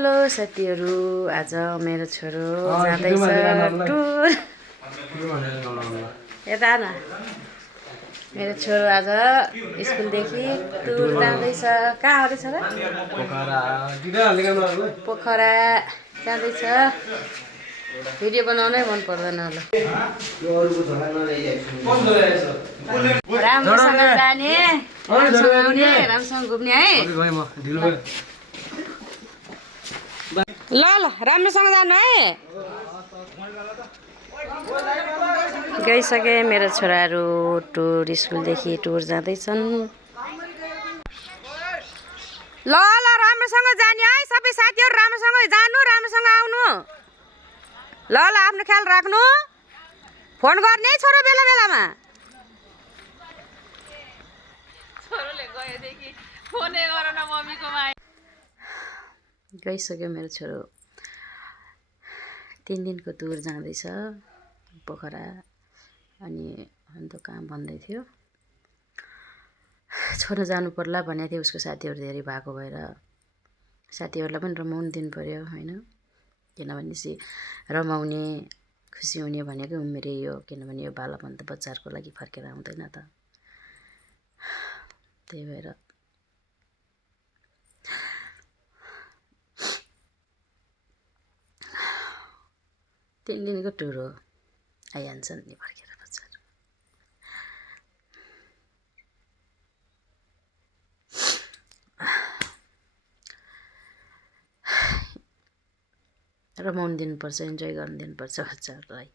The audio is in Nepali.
हेलो साथीहरू, आज मेरो छोरो जाँदैछ टुर। यता न मेरो छोरो आज स्कुलदेखि टुर जाँदैछ। कहाँ आउँदैछ र? पोखरा जाँदैछ। भिडियो बनाउनै मन पर्दैन होला। राम्रोसँग जाने, राम्रोसँग आउने, राम्रोसँग घुम्ने है। ल ल राम्रोसँग जानु है। गइसके मेरो छोराहरू टुर स्कुलदेखि टुर जाँदैछन्। ल ल राम्रोसँग जाने है सबै साथीहरू, राम्रोसँग जानु, राम्रोसँग आउनु। ल ल आफ्नो ख्याल राख्नु। फोन गर्ने है छोरो बेला बेलामा। छोरोले गएदेखि फोनै गर न मम्मीकोमा। गइसक्यो मेरो छोरो। 3 दिनको टुर जाँदैछ पोखरा। अनि अन्त कहाँ भन्दै थियो, छोरो जानु पर्ला भनेको थियो। उसको साथीहरू धेरै भएको भएर साथीहरूलाई पनि रमाउनु दिनु पर्यो होइन। किनभने रमाउने खुसी हुने भनेकै उमेरै हो। किनभने यो बालपन त बच्चाहरूको लागि फर्केर आउँदैन त। त्यही भएर 3 दिनको टुर हो, आइहाल्छन् नि फर्केर बच्चाहरू। रमाउनु दिनुपर्छ, इन्जोय गर्नु दिनुपर्छ बच्चाहरूलाई।